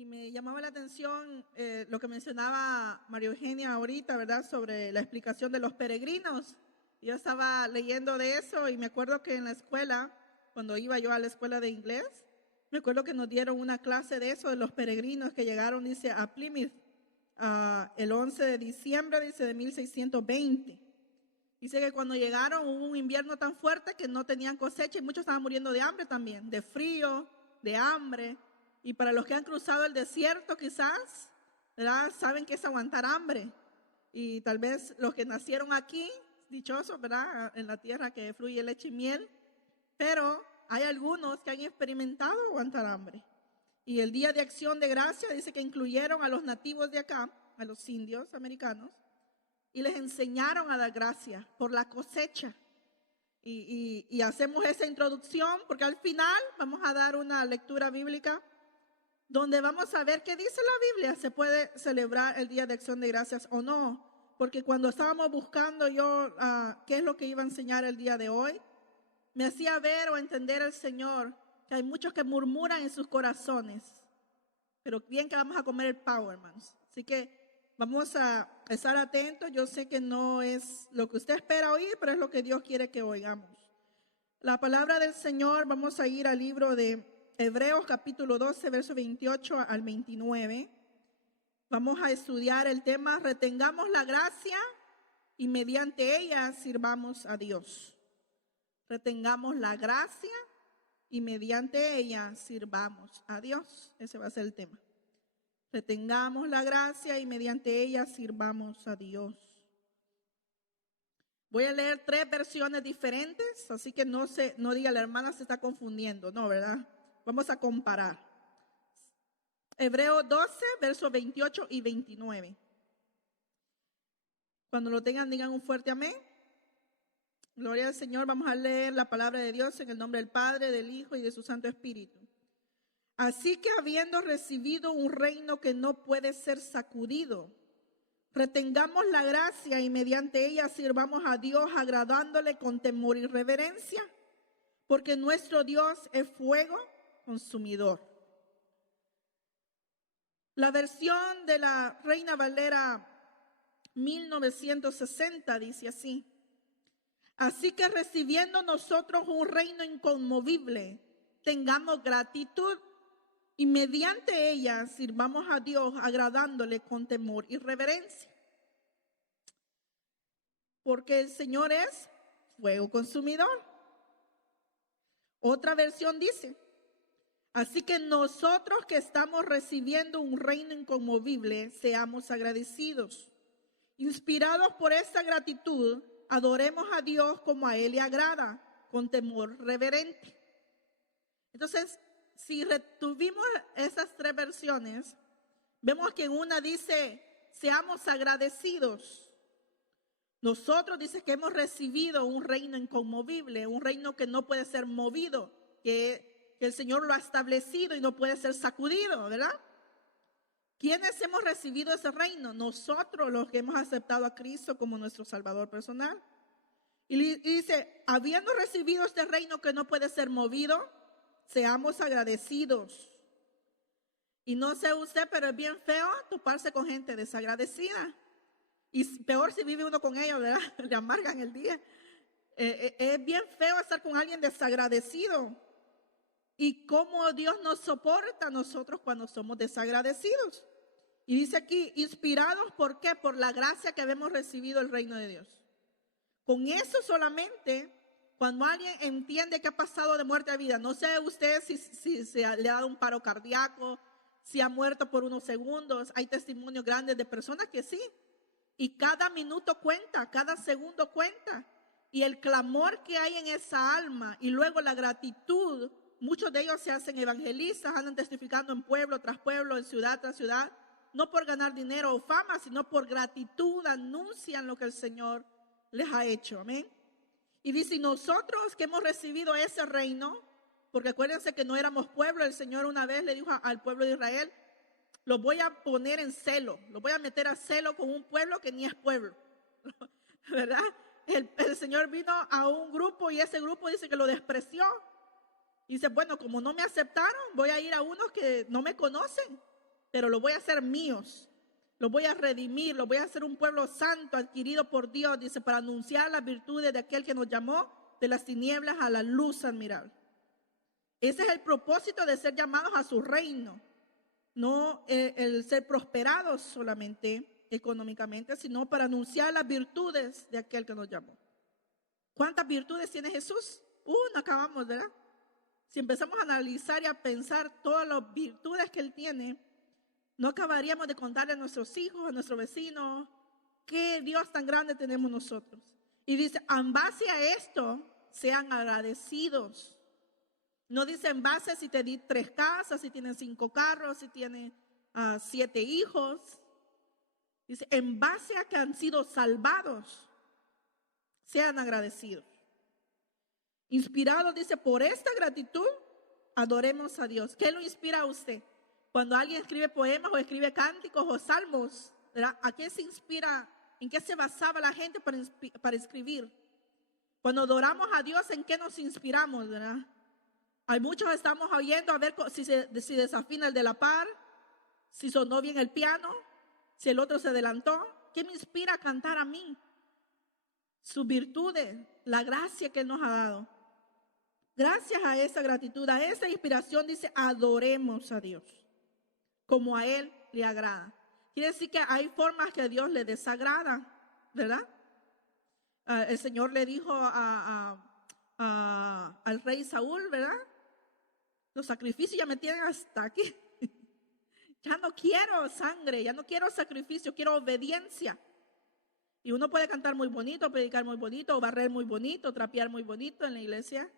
Y me llamaba la atención lo que mencionaba María Eugenia ahorita, ¿verdad? Sobre la explicación de los peregrinos. Yo estaba leyendo de eso y me acuerdo que en la escuela, cuando iba yo a la escuela de inglés, me acuerdo que nos dieron una clase de eso, de los peregrinos que llegaron, dice, a Plymouth el 11 de diciembre, dice, de 1620. Dice que cuando llegaron hubo un invierno tan fuerte que no tenían cosecha y muchos estaban muriendo de hambre también, de frío, de hambre. Y para los que han cruzado el desierto quizás, ¿verdad? Saben que es aguantar hambre. Y tal vez los que nacieron aquí, dichosos, ¿verdad? En la tierra que fluye leche y miel. Pero hay algunos que han experimentado aguantar hambre. Y el Día de Acción de Gracia dice que incluyeron a los nativos de acá, a los indios americanos, y les enseñaron a dar gracias por la cosecha. Y hacemos esa introducción porque al final vamos a dar una lectura bíblica donde vamos a ver qué dice la Biblia. ¿Se puede celebrar el Día de Acción de Gracias o no? Porque cuando estábamos buscando yo qué es lo que iba a enseñar el día de hoy, me hacía ver o entender el Señor que hay muchos que murmuran en sus corazones. Pero bien que vamos a comer el pavo, hermanos. Así que vamos a estar atentos. Yo sé que no es lo que usted espera oír, pero es lo que Dios quiere que oigamos. La palabra del Señor, vamos a ir al libro de Hebreos capítulo 12, verso 28 al 29. Vamos a estudiar el tema, retengamos la gracia y mediante ella sirvamos a Dios. Retengamos la gracia y mediante ella sirvamos a Dios. Ese va a ser el tema. Retengamos la gracia y mediante ella sirvamos a Dios. Voy a leer 3 versiones diferentes, así que no diga la hermana se está confundiendo, no, ¿verdad? Vamos a comparar. Hebreos 12, versos 28 y 29. Cuando lo tengan, digan un fuerte amén. Gloria al Señor. Vamos a leer la palabra de Dios en el nombre del Padre, del Hijo y de su Santo Espíritu. Así que habiendo recibido un reino que no puede ser sacudido, retengamos la gracia y mediante ella sirvamos a Dios agradándole con temor y reverencia, porque nuestro Dios es fuego consumidor. La versión de la Reina Valera 1960 dice así: así que recibiendo nosotros un reino inconmovible, tengamos gratitud y mediante ella sirvamos a Dios agradándole con temor y reverencia. Porque el Señor es fuego consumidor. Otra versión dice: así que nosotros que estamos recibiendo un reino inconmovible, seamos agradecidos. Inspirados por esa gratitud, adoremos a Dios como a Él le agrada, con temor reverente. Entonces, si retuvimos esas 3 versiones, vemos que en una dice, seamos agradecidos. Nosotros dice que hemos recibido un reino inconmovible, un reino que no puede ser movido, que el Señor lo ha establecido y no puede ser sacudido, ¿verdad? ¿Quiénes hemos recibido ese reino? Nosotros, los que hemos aceptado a Cristo como nuestro Salvador personal. Y dice, habiendo recibido este reino que no puede ser movido, seamos agradecidos. Y no sé usted, pero es bien feo toparse con gente desagradecida. Y peor si vive uno con ellos, ¿verdad? Le amargan el día. Es bien feo estar con alguien desagradecido. Y cómo Dios nos soporta a nosotros cuando somos desagradecidos. Y dice aquí, inspirados, ¿por qué? Por la gracia que hemos recibido el reino de Dios. Con eso solamente, cuando alguien entiende que ha pasado de muerte a vida, no sé usted si le ha dado un paro cardíaco, si ha muerto por unos segundos, hay testimonios grandes de personas que sí. Y cada minuto cuenta, cada segundo cuenta. Y el clamor que hay en esa alma y luego la gratitud, muchos de ellos se hacen evangelistas, andan testificando en pueblo tras pueblo, en ciudad tras ciudad, no por ganar dinero o fama, sino por gratitud, anuncian lo que el Señor les ha hecho, amén. Y dice, nosotros que hemos recibido ese reino, porque acuérdense que no éramos pueblo, el Señor una vez le dijo al pueblo de Israel, los voy a poner en celo, los voy a meter a celo con un pueblo que ni es pueblo, ¿verdad? El Señor vino a un grupo y ese grupo dice que lo despreció. Y dice, bueno, como no me aceptaron, voy a ir a unos que no me conocen. pero los voy a hacer míos. Los voy a redimir, los voy a hacer un pueblo santo adquirido por Dios, dice, para anunciar las virtudes de aquel que nos llamó de las tinieblas a la luz admirable. Ese es el propósito de ser llamados a su reino. No el ser prosperados solamente económicamente, sino para anunciar las virtudes de aquel que nos llamó. ¿Cuántas virtudes tiene Jesús? No acabamos, ¿verdad? Si empezamos a analizar y a pensar todas las virtudes que Él tiene, no acabaríamos de contarle a nuestros hijos, a nuestros vecinos, qué Dios tan grande tenemos nosotros. Y dice, en base a esto, sean agradecidos. No dice en base si te di 3 casas, si tienes 5 carros, si tienes 7 hijos. Dice, en base a que han sido salvados, sean agradecidos. Inspirados, dice, por esta gratitud, adoremos a Dios. ¿Qué lo inspira a usted? Cuando alguien escribe poemas o escribe cánticos o salmos, ¿verdad? ¿A qué se inspira? ¿En qué se basaba la gente para escribir? Cuando adoramos a Dios, ¿en qué nos inspiramos, verdad? Hay muchos estamos oyendo a ver si desafina el de la par, si sonó bien el piano, si el otro se adelantó. ¿Qué me inspira a cantar a mí? Sus virtudes, la gracia que Él nos ha dado. Gracias a esa gratitud, a esa inspiración, dice, adoremos a Dios como a Él le agrada. Quiere decir que hay formas que a Dios le desagrada, ¿verdad? El Señor le dijo al rey Saúl, ¿verdad? Los sacrificios ya me tienen hasta aquí. Ya no quiero sangre, ya no quiero sacrificio, quiero obediencia. Y uno puede cantar muy bonito, predicar muy bonito, barrer muy bonito, trapear muy bonito en la iglesia,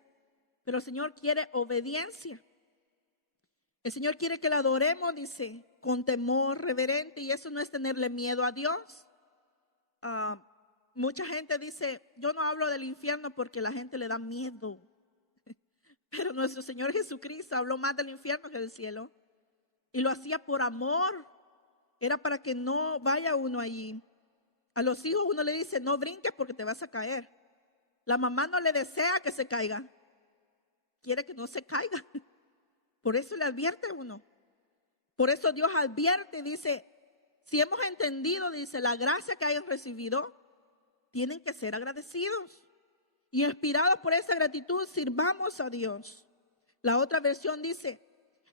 pero el Señor quiere obediencia. El Señor quiere que le adoremos, dice, con temor reverente, y eso no es tenerle miedo a Dios. Mucha gente dice, yo no hablo del infierno porque la gente le da miedo. Pero nuestro Señor Jesucristo habló más del infierno que del cielo. Y lo hacía por amor. Era para que no vaya uno allí. A los hijos uno le dice, no brinques porque te vas a caer. La mamá no le desea que se caiga. Quiere que no se caiga. Por eso le advierte a uno. Por eso Dios advierte, dice, si hemos entendido, dice, la gracia que hayan recibido, tienen que ser agradecidos. Y inspirados por esa gratitud, sirvamos a Dios. La otra versión dice,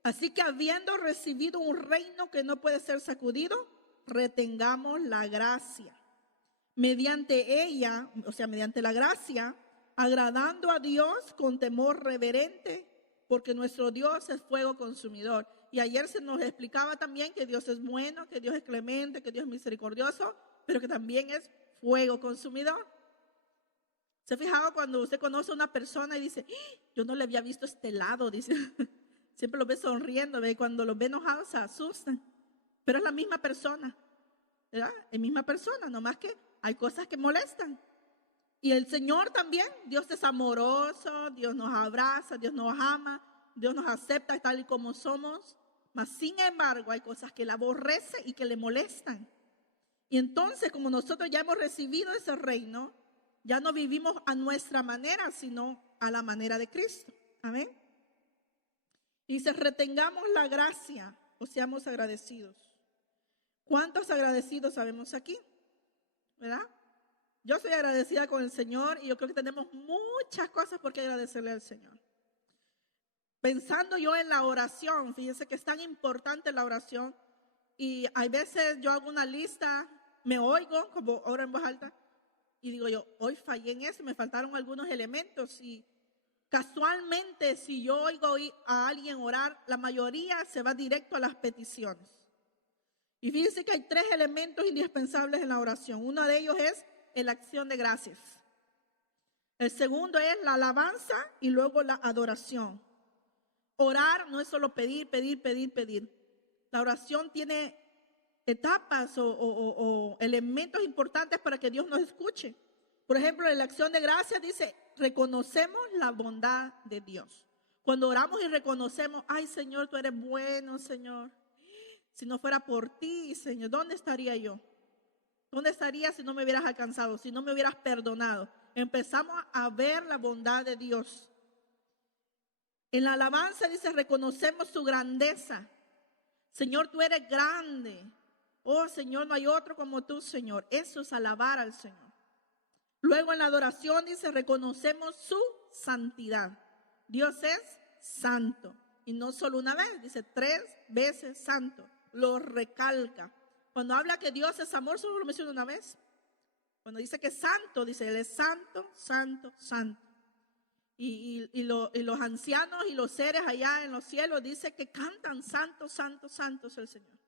así que habiendo recibido un reino que no puede ser sacudido, retengamos la gracia. Mediante ella, o sea, mediante la gracia, agradando a Dios con temor reverente, porque nuestro Dios es fuego consumidor. Y ayer se nos explicaba también que Dios es bueno, que Dios es clemente, que Dios es misericordioso, pero que también es fuego consumidor. ¿Se ha fijado cuando usted conoce a una persona y dice, yo no le había visto este lado? Dice, siempre lo ve sonriendo, ¿ve? Cuando lo ve enojados se asustan. Pero es la misma persona, ¿verdad? Es misma persona, nomás que hay cosas que molestan. Y el Señor también, Dios es amoroso, Dios nos abraza, Dios nos ama, Dios nos acepta tal y como somos. Mas sin embargo hay cosas que le aborrece y que le molestan. Y entonces como nosotros ya hemos recibido ese reino, ya no vivimos a nuestra manera, sino a la manera de Cristo. Amén. Y dice, retengamos la gracia o seamos agradecidos. ¿Cuántos agradecidos sabemos aquí? ¿Verdad? Yo soy agradecida con el Señor y yo creo que tenemos muchas cosas por qué agradecerle al Señor. Pensando yo en la oración, fíjense que es tan importante la oración y hay veces yo hago una lista, me oigo como oro en voz alta y digo yo, hoy fallé en eso, me faltaron algunos elementos y casualmente si yo oigo a alguien orar, la mayoría se va directo a las peticiones. Y fíjense que hay 3 elementos indispensables en la oración. Uno de ellos es la acción de gracias. El segundo es la alabanza y luego la adoración. Orar no es solo pedir, pedir, pedir, pedir. La oración tiene etapas o elementos importantes para que Dios nos escuche. Por ejemplo, en la acción de gracias dice, reconocemos la bondad de Dios. Cuando oramos y reconocemos, ay Señor, tú eres bueno, Señor. Si no fuera por ti, Señor, ¿dónde estaría yo? ¿Dónde estaría si no me hubieras alcanzado, si no me hubieras perdonado? Empezamos a ver la bondad de Dios. En la alabanza dice, reconocemos su grandeza. Señor, tú eres grande. Oh, Señor, no hay otro como tú, Señor. Eso es alabar al Señor. Luego en la adoración dice, reconocemos su santidad. Dios es santo. Y no solo una vez, dice 3 veces santo. Lo recalca. Cuando habla que Dios es amor, solo lo menciona una vez. Cuando dice que es santo, dice, Él es santo, santo, santo. Y los ancianos y los seres allá en los cielos dice que cantan santo, santo, santo es el Señor.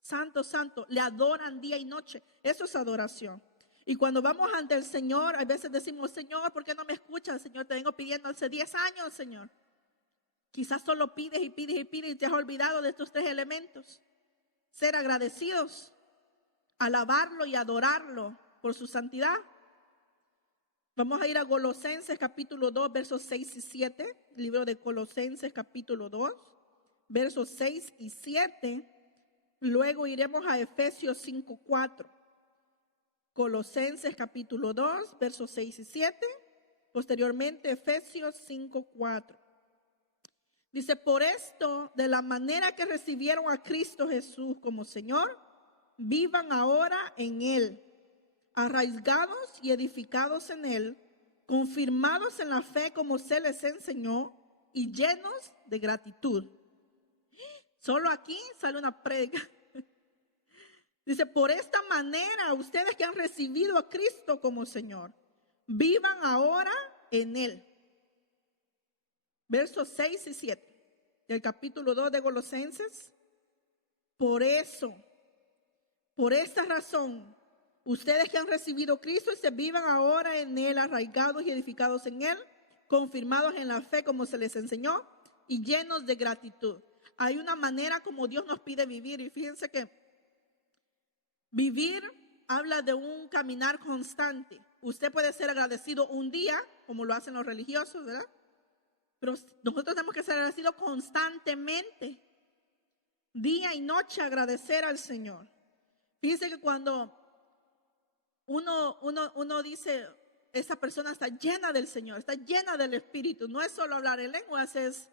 Santo, santo, le adoran día y noche. Eso es adoración. Y cuando vamos ante el Señor, a veces decimos, Señor, ¿por qué no me escuchas? Señor, te vengo pidiendo hace 10 años, Señor. Quizás solo pides y pides y pides y te has olvidado de estos 3 elementos. Ser agradecidos, alabarlo y adorarlo por su santidad. Vamos a ir a Colosenses capítulo 2, versos 6 y 7. Libro de Colosenses capítulo 2, versos 6 y 7. Luego iremos a Efesios 5, 4. Colosenses capítulo 2, versos 6 y 7. Posteriormente Efesios 5, 4. Dice, por esto, de la manera que recibieron a Cristo Jesús como Señor, vivan ahora en Él, arraigados y edificados en Él, confirmados en la fe como se les enseñó y llenos de gratitud. Solo aquí sale una prédica. Dice, por esta manera, ustedes que han recibido a Cristo como Señor, vivan ahora en Él. Versos 6 y 7 del capítulo 2 de Colosenses. Por eso, por esta razón, ustedes que han recibido a Cristo y se vivan ahora en Él, arraigados y edificados en Él, confirmados en la fe como se les enseñó y llenos de gratitud. Hay una manera como Dios nos pide vivir, y fíjense que vivir habla de un caminar constante. Usted puede ser agradecido un día, como lo hacen los religiosos, ¿verdad? Pero nosotros tenemos que ser agradecidos constantemente, día y noche, agradecer al Señor. Fíjense que cuando uno dice, esa persona está llena del Señor, está llena del Espíritu, no es solo hablar en lenguas, es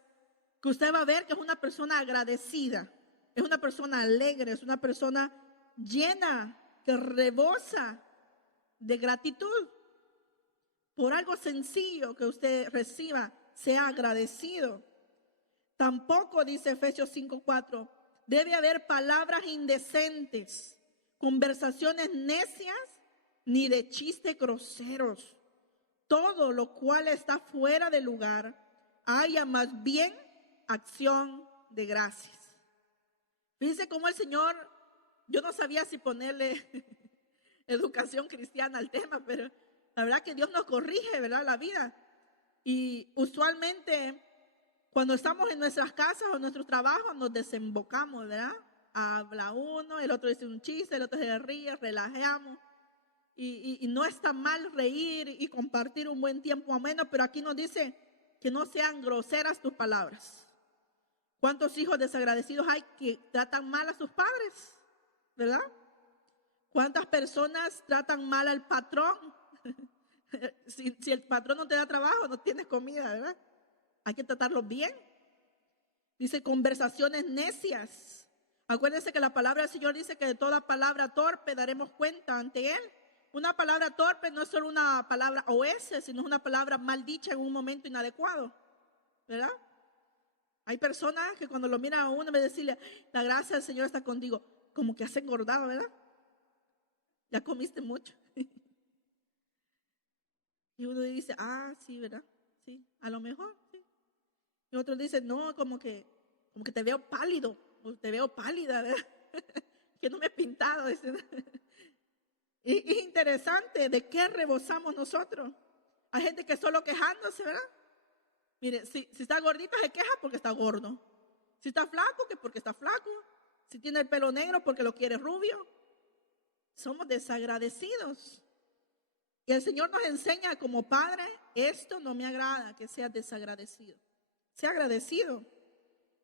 que usted va a ver que es una persona agradecida, es una persona alegre, es una persona llena, que rebosa de gratitud por algo sencillo que usted reciba. Sea agradecido. Tampoco, dice Efesios 5:4, debe haber palabras indecentes, conversaciones necias, ni de chistes groseros. Todo lo cual está fuera de lugar, haya más bien acción de gracias. Fíjense cómo el Señor, yo no sabía si ponerle educación cristiana al tema, pero la verdad que Dios nos corrige, ¿verdad? La vida. Y usualmente cuando estamos en nuestras casas o en nuestros trabajos nos desembocamos, ¿verdad? Habla uno, el otro dice un chiste, el otro se ríe, relajamos. Y no está mal reír y compartir un buen tiempo ameno, pero aquí nos dice que no sean groseras tus palabras. ¿Cuántos hijos desagradecidos hay que tratan mal a sus padres? ¿Verdad? ¿Cuántas personas tratan mal al patrón? Si el patrón no te da trabajo, no tienes comida, ¿verdad? Hay que tratarlos bien. Dice conversaciones necias. Acuérdense que la palabra del Señor dice que de toda palabra torpe daremos cuenta ante Él. Una palabra torpe no es solo una palabra oese, sino una palabra mal dicha en un momento inadecuado, ¿verdad? Hay personas que cuando lo miran a uno, me decirle, la gracia del Señor está contigo, como que has engordado, ¿verdad? Ya comiste mucho. Y uno dice, sí, ¿verdad? Sí, a lo mejor, sí. Y otro dice, no, como que te veo pálido, o te veo pálida, ¿verdad? Que no me he pintado. Y es interesante de qué rebosamos nosotros. Hay gente que solo quejándose, ¿verdad? Mire, si está gordita se queja porque está gordo. Si está flaco, que porque está flaco. Si tiene el pelo negro, porque lo quiere rubio. Somos desagradecidos. Y el Señor nos enseña como padre, esto no me agrada, que seas desagradecido. Sea agradecido.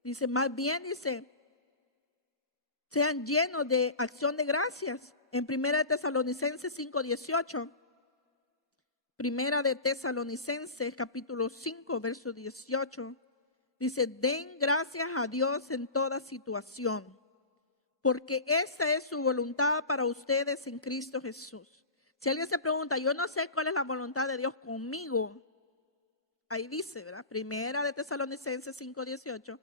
Dice, más bien, dice, sean llenos de acción de gracias. En 1 Tesalonicenses 5:18, 1 Tesalonicenses capítulo 5, verso 18, dice, den gracias a Dios en toda situación, porque esta es su voluntad para ustedes en Cristo Jesús. Si alguien se pregunta, yo no sé cuál es la voluntad de Dios conmigo, ahí dice, ¿verdad? Primera de Tesalonicenses 5:18,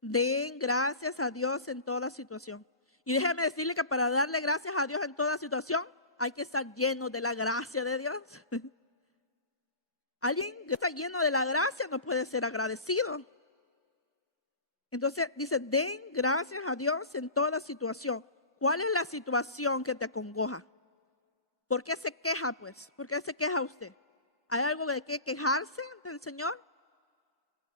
den gracias a Dios en toda situación. Y déjeme decirle que para darle gracias a Dios en toda situación, hay que estar lleno de la gracia de Dios. Alguien que está lleno de la gracia no puede ser agradecido. Entonces dice, den gracias a Dios en toda situación. ¿Cuál es la situación que te acongoja? ¿Por qué se queja, pues? ¿Por qué se queja usted? ¿Hay algo de qué quejarse ante el Señor?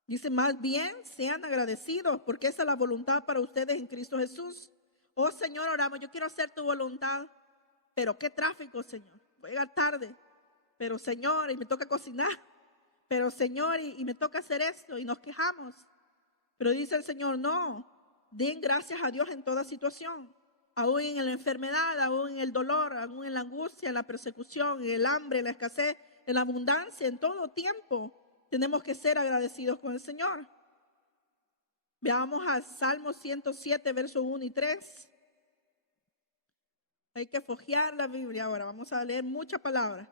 Dice, más bien sean agradecidos, porque esa es la voluntad para ustedes en Cristo Jesús. Oh Señor, oramos, yo quiero hacer tu voluntad, pero qué tráfico, Señor. Voy a llegar tarde, pero Señor, y me toca cocinar, pero Señor, y me toca hacer esto, y nos quejamos. Pero dice el Señor, no, den gracias a Dios en toda situación. Aún en la enfermedad, aún en el dolor, aún en la angustia, en la persecución, en el hambre, en la escasez, en la abundancia, en todo tiempo, tenemos que ser agradecidos con el Señor. Veamos a Salmo 107, versos 1 y 3. Hay que fojear la Biblia ahora, vamos a leer mucha palabra.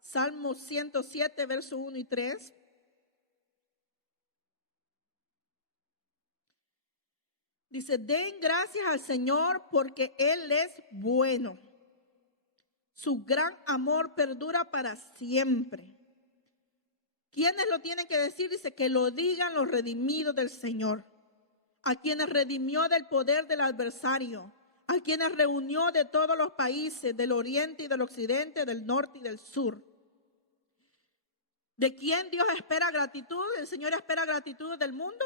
Salmo 107, versos 1 y 3. Dice, den gracias al Señor porque Él es bueno. Su gran amor perdura para siempre. ¿Quiénes lo tienen que decir? Dice que lo digan los redimidos del Señor. A quienes redimió del poder del adversario. A quienes reunió de todos los países, del oriente y del occidente, del norte y del sur. ¿De quién Dios espera gratitud? ¿El Señor espera gratitud del mundo?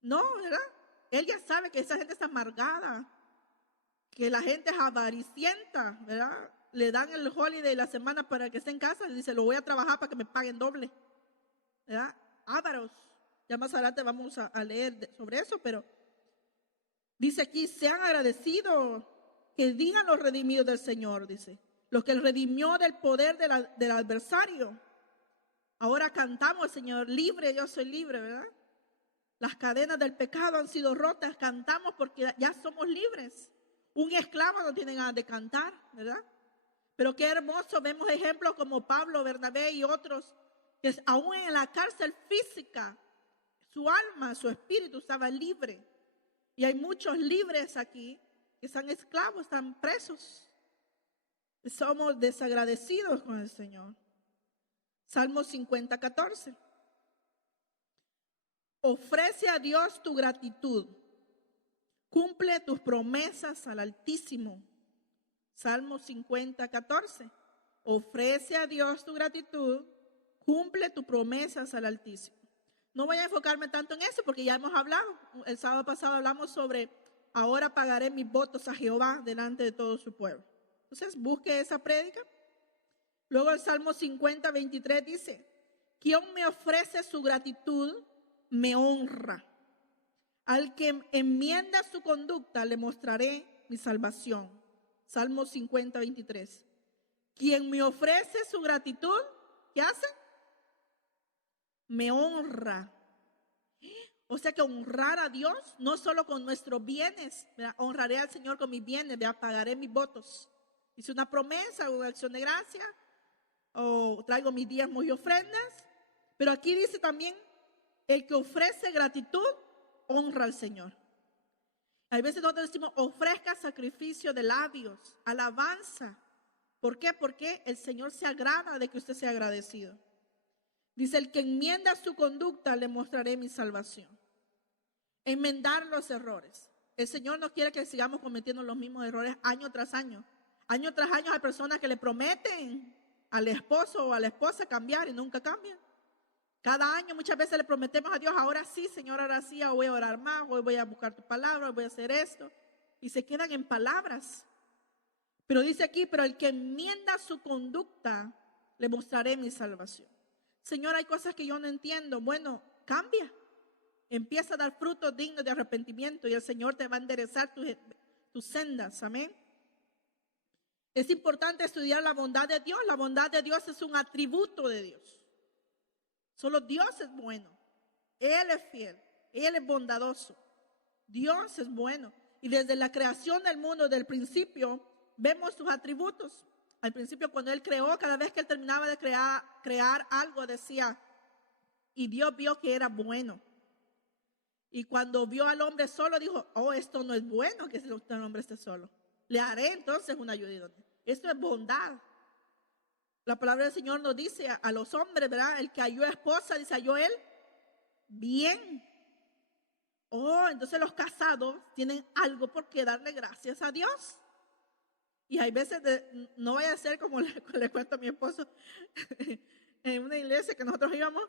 No, ¿verdad? Él ya sabe que esa gente está amargada, que la gente es avaricienta, ¿verdad? Le dan el holiday la semana para que esté en casa y dice, lo voy a trabajar para que me paguen doble, ¿verdad? Ávaros. Ya más adelante vamos a leer sobre eso, pero dice aquí, sean agradecidos, que digan los redimidos del Señor, dice. Los que Él redimió del poder del adversario. Ahora cantamos, Señor, libre, yo soy libre, ¿verdad? Las cadenas del pecado han sido rotas, cantamos porque ya somos libres. Un esclavo no tiene ganas de cantar, ¿verdad? Pero qué hermoso, vemos ejemplos como Pablo, Bernabé y otros, que aún en la cárcel física, su alma, su espíritu estaba libre. Y hay muchos libres aquí que están esclavos, están presos. Somos desagradecidos con el Señor. Salmo 50:14. Ofrece a Dios tu gratitud. Cumple tus promesas al Altísimo. Salmo 50:14. Ofrece a Dios tu gratitud. Cumple tus promesas al Altísimo. No voy a enfocarme tanto en eso porque ya hemos hablado. El sábado pasado hablamos sobre ahora pagaré mis votos a Jehová delante de todo su pueblo. Entonces busque esa prédica. Luego el Salmo 50:23 dice, quien me ofrece su gratitud me honra. Al que enmienda su conducta le mostraré mi salvación. Salmo 50:23. Quien me ofrece su gratitud, ¿qué hace? Me honra. O sea que honrar a Dios no solo con nuestros bienes, ¿verdad? Honraré al Señor con mis bienes, ¿verdad? Pagaré mis votos. Hice una promesa, una acción de gracia, o traigo mis diezmos y ofrendas. Pero aquí dice también, el que ofrece gratitud, honra al Señor. A veces nosotros decimos, ofrezca sacrificio de labios, alabanza. ¿Por qué? Porque el Señor se agrada de que usted sea agradecido. Dice, el que enmienda su conducta, le mostraré mi salvación. Enmendar los errores. El Señor no quiere que sigamos cometiendo los mismos errores año tras año. Año tras año hay personas que le prometen al esposo o a la esposa cambiar y nunca cambian. Cada año muchas veces le prometemos a Dios, ahora sí, Señor, ahora sí, hoy voy a orar más, hoy voy a buscar tu palabra, hoy voy a hacer esto. Y se quedan en palabras. Pero dice aquí, pero el que enmienda su conducta, le mostraré mi salvación. Señor, hay cosas que yo no entiendo. Bueno, cambia. Empieza a dar frutos dignos de arrepentimiento y el Señor te va a enderezar tus sendas. Amén. Es importante estudiar la bondad de Dios. La bondad de Dios es un atributo de Dios. Solo Dios es bueno. Él es fiel. Él es bondadoso. Dios es bueno. Y desde la creación del mundo, del principio, vemos sus atributos. Al principio, cuando Él creó, cada vez que Él terminaba de crear algo, decía, y Dios vio que era bueno. Y cuando vio al hombre solo, dijo, oh, esto no es bueno que el hombre esté solo. Le haré entonces una ayuda idónea. Esto es bondad. La palabra del Señor nos dice a los hombres, ¿verdad? El que halló esposa, dice, halló él bien. Oh, entonces los casados tienen algo por qué darle gracias a Dios. Y hay veces, no vaya a ser como le cuento a mi esposo, en una iglesia que nosotros íbamos,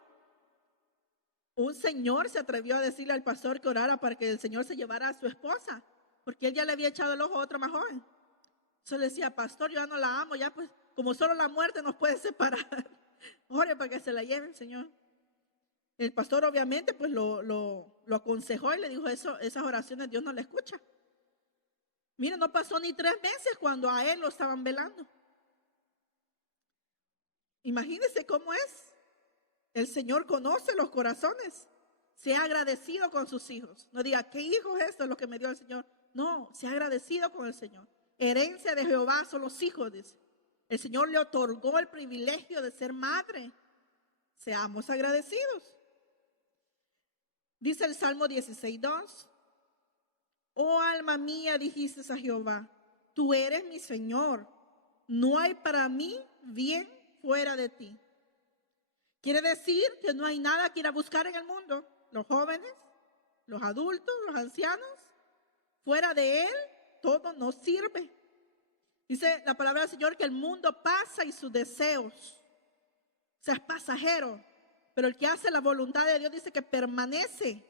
un señor se atrevió a decirle al pastor que orara para que el Señor se llevara a su esposa, porque él ya le había echado el ojo a otra más joven. Entonces le decía, pastor, yo ya no la amo, ya pues, como solo la muerte nos puede separar. Ore para que se la lleve el Señor. El pastor obviamente pues lo aconsejó y le dijo, esas oraciones Dios no le escucha. Mire, no pasó ni 3 meses cuando a él lo estaban velando. Imagínense cómo es. El Señor conoce los corazones. Sea agradecido con sus hijos. No diga, ¿qué hijo es esto? Es lo que me dio el Señor. No, sea agradecido con el Señor. Herencia de Jehová son los hijos, dice. El Señor le otorgó el privilegio de ser madre. Seamos agradecidos. Dice el Salmo 16:2. Oh alma mía, dijiste a Jehová, tú eres mi Señor. No hay para mí bien fuera de ti. Quiere decir que no hay nada que ir a buscar en el mundo. Los jóvenes, los adultos, los ancianos, fuera de Él, todo nos sirve. Dice la palabra del Señor que el mundo pasa y sus deseos. O sea, es pasajero. Pero el que hace la voluntad de Dios dice que permanece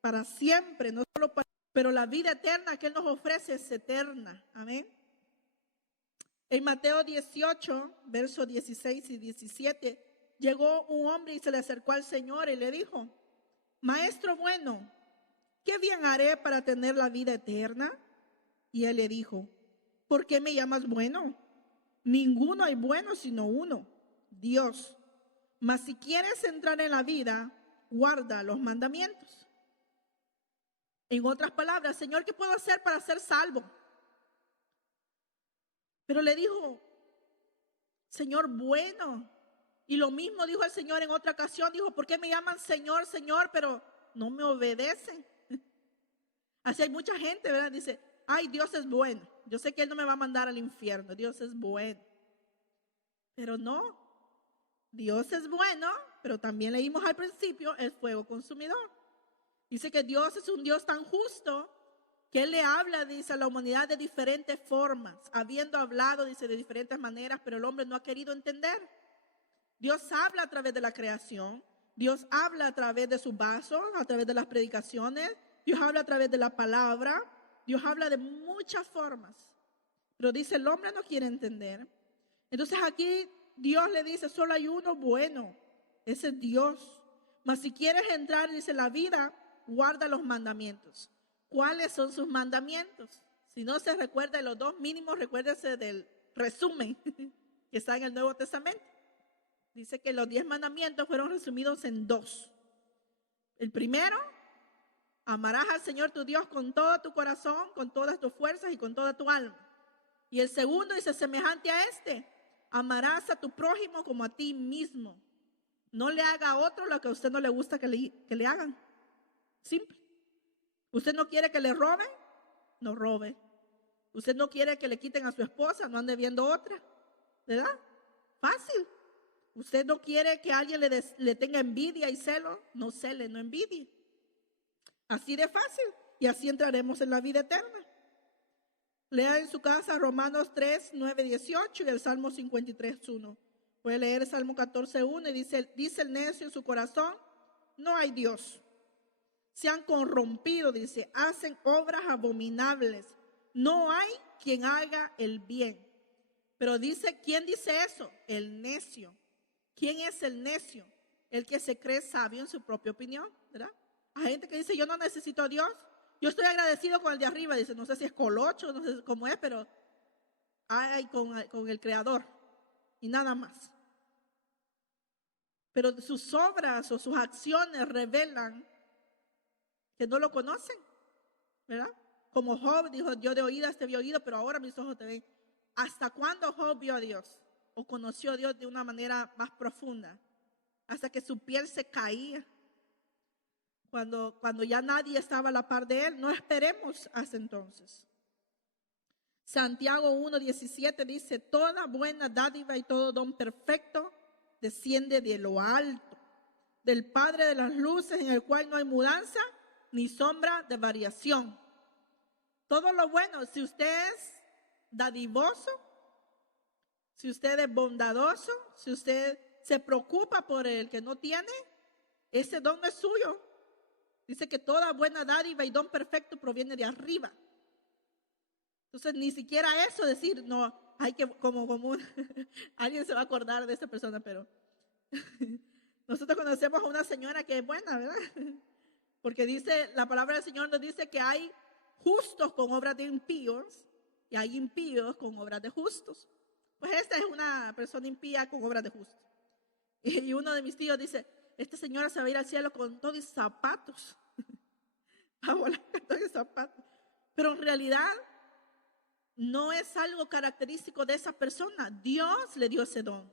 para siempre, no solo para... Pero la vida eterna que Él nos ofrece es eterna. Amén. En Mateo 18, versos 16 y 17, llegó un hombre y se le acercó al Señor y le dijo, Maestro bueno, ¿qué bien haré para tener la vida eterna? Y Él le dijo, ¿por qué me llamas bueno? Ninguno hay bueno sino uno, Dios. Mas si quieres entrar en la vida, guarda los mandamientos. En otras palabras, Señor, ¿qué puedo hacer para ser salvo? Pero le dijo, Señor bueno. Y lo mismo dijo el Señor en otra ocasión. Dijo, ¿por qué me llaman Señor, Señor, pero no me obedecen? Así hay mucha gente, ¿verdad? Dice, ay, Dios es bueno. Yo sé que Él no me va a mandar al infierno. Dios es bueno. Pero no. Dios es bueno, pero también leímos al principio, el fuego consumidor. Dice que Dios es un Dios tan justo que Él le habla, dice, a la humanidad de diferentes formas. Habiendo hablado, dice, de diferentes maneras, pero el hombre no ha querido entender. Dios habla a través de la creación. Dios habla a través de sus vasos, a través de las predicaciones. Dios habla a través de la palabra. Dios habla de muchas formas. Pero dice, el hombre no quiere entender. Entonces aquí Dios le dice, solo hay uno bueno. Ese es Dios. Mas si quieres entrar, dice, la vida, guarda los mandamientos. ¿Cuáles son sus mandamientos? Si no se recuerda de los 2 mínimos, recuérdese del resumen que está en el Nuevo Testamento. Dice que los 10 mandamientos fueron resumidos en 2. El primero, amarás al Señor tu Dios con todo tu corazón, con todas tus fuerzas y con toda tu alma. Y el segundo dice, semejante a este, amarás a tu prójimo como a ti mismo. No le haga a otro lo que a usted no le gusta que le hagan. Simple. ¿Usted no quiere que le roben? No robe. ¿Usted no quiere que le quiten a su esposa? No ande viendo otra. ¿Verdad? Fácil. ¿Usted no quiere que alguien le tenga envidia y celo? No cele, no envidie. Así de fácil. Y así entraremos en la vida eterna. Lea en su casa Romanos 3, 9, 18 y el Salmo 53, 1. Puede leer el Salmo 14, 1 y dice el necio en su corazón, no hay Dios. Se han corrompido, dice, hacen obras abominables. No hay quien haga el bien. Pero dice, ¿quién dice eso? El necio. ¿Quién es el necio? El que se cree sabio en su propia opinión, ¿verdad? Hay gente que dice, yo no necesito a Dios. Yo estoy agradecido con el de arriba. Dice, no sé si es colocho, no sé cómo es, pero hay con el Creador. Y nada más. Pero sus obras o sus acciones revelan que no lo conocen, ¿verdad? Como Job dijo, yo de oídas te había oído, pero ahora mis ojos te ven. ¿Hasta cuándo Job vio a Dios? ¿O conoció a Dios de una manera más profunda? Hasta que su piel se caía. Cuando ya nadie estaba a la par de él. No esperemos hasta entonces. Santiago 1:17 dice, toda buena dádiva y todo don perfecto desciende de lo alto, del Padre de las luces, en el cual no hay mudanza ni sombra de variación. Todo lo bueno, si usted es dadivoso, si usted es bondadoso, si usted se preocupa por el que no tiene, ese don es suyo. Dice que toda buena dádiva y don perfecto proviene de arriba. Entonces, ni siquiera eso decir, no, hay que, como alguien se va a acordar de esta persona, pero nosotros conocemos a una señora que es buena, ¿verdad? Porque dice, la palabra del Señor nos dice que hay justos con obras de impíos y hay impíos con obras de justos. Pues esta es una persona impía con obras de justos. Y uno de mis tíos dice, esta señora se va a ir al cielo con todos sus zapatos. Va a volar con todos sus zapatos. Pero en realidad no es algo característico de esa persona. Dios le dio ese don.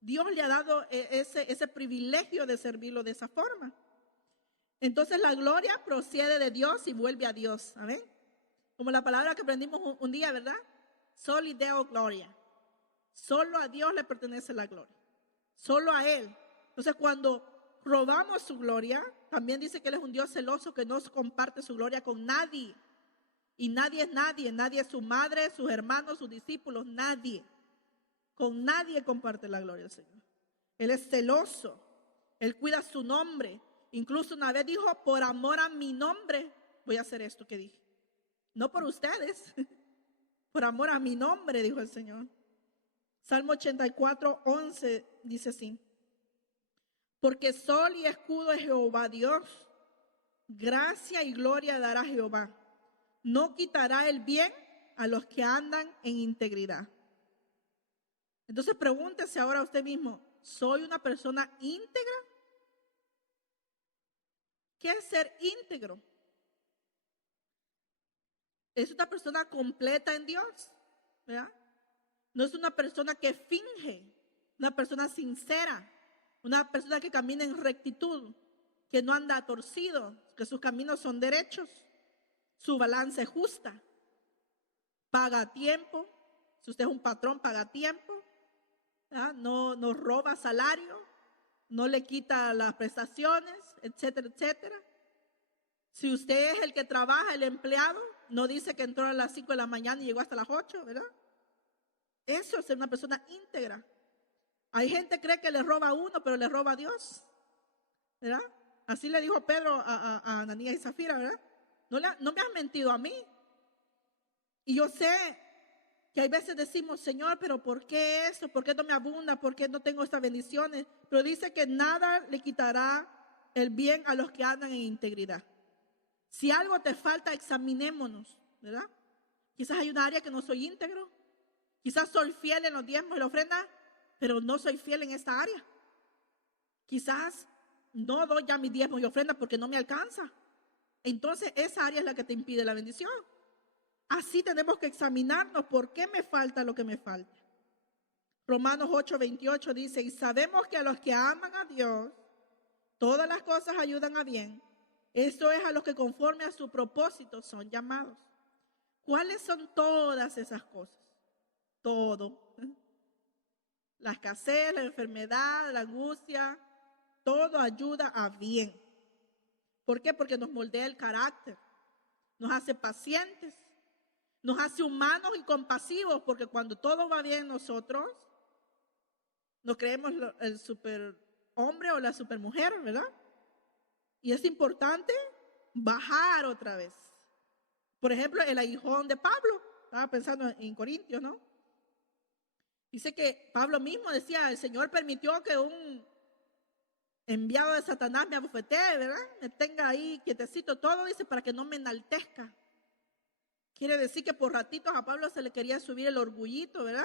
Dios le ha dado ese privilegio de servirlo de esa forma. Entonces la gloria procede de Dios y vuelve a Dios. ¿Amén? Como la palabra que aprendimos un día, ¿verdad? Soli Deo gloria. Solo a Dios le pertenece la gloria. Solo a Él. Entonces cuando robamos su gloria, también dice que Él es un Dios celoso que no comparte su gloria con nadie. Y nadie es nadie. Nadie es su madre, sus hermanos, sus discípulos. Nadie. Con nadie comparte la gloria del Señor. Él es celoso. Él cuida su nombre. Incluso una vez dijo, por amor a mi nombre, voy a hacer esto que dije. No por ustedes. Por amor a mi nombre, dijo el Señor. Salmo 84:11 dice así. Porque sol y escudo es Jehová Dios. Gracia y gloria dará Jehová. No quitará el bien a los que andan en integridad. Entonces pregúntese ahora usted mismo, ¿soy una persona íntegra? ¿Qué es ser íntegro? Es una persona completa en Dios, ¿verdad? No es una persona que finge, una persona sincera, una persona que camina en rectitud, que no anda torcido, que sus caminos son derechos, su balance es justa, paga a tiempo. Si usted es un patrón, paga a tiempo, ¿verdad? No roba salario, no le quita las prestaciones, etcétera, etcétera. Si usted es el que trabaja, el empleado, no dice que entró a las 5 de la mañana y llegó hasta las 8, ¿verdad? Eso es ser una persona íntegra. Hay gente que cree que le roba a uno, pero le roba a Dios, ¿verdad? Así le dijo Pedro a Ananías y Zafira, ¿verdad? No me has mentido a mí. Y yo sé que hay veces decimos, Señor, pero ¿por qué eso? ¿Por qué no me abunda? ¿Por qué no tengo estas bendiciones? Pero dice que nada le quitará el bien a los que andan en integridad. Si algo te falta, examinémonos, ¿verdad? Quizás hay un área que no soy íntegro. Quizás soy fiel en los diezmos y la ofrenda, pero no soy fiel en esta área. Quizás no doy ya mis diezmos y ofrendas porque no me alcanza. Entonces esa área es la que te impide la bendición. Así tenemos que examinarnos por qué me falta lo que me falta. Romanos 8:28 dice, y sabemos que a los que aman a Dios, todas las cosas ayudan a bien. Eso es a los que conforme a su propósito son llamados. ¿Cuáles son todas esas cosas? Todo. La escasez, la enfermedad, la angustia, todo ayuda a bien. ¿Por qué? Porque nos moldea el carácter, nos hace pacientes, nos hace humanos y compasivos, porque cuando todo va bien nosotros, nos creemos el superhombre o la supermujer, ¿verdad? Y es importante bajar otra vez. Por ejemplo, el aguijón de Pablo, estaba pensando en Corintios, ¿no? Dice que Pablo mismo decía, el Señor permitió que un enviado de Satanás me abofetee, ¿verdad? Me tenga ahí quietecito todo, dice, para que no me enaltezca. Quiere decir que por ratitos a Pablo se le quería subir el orgullito, ¿verdad?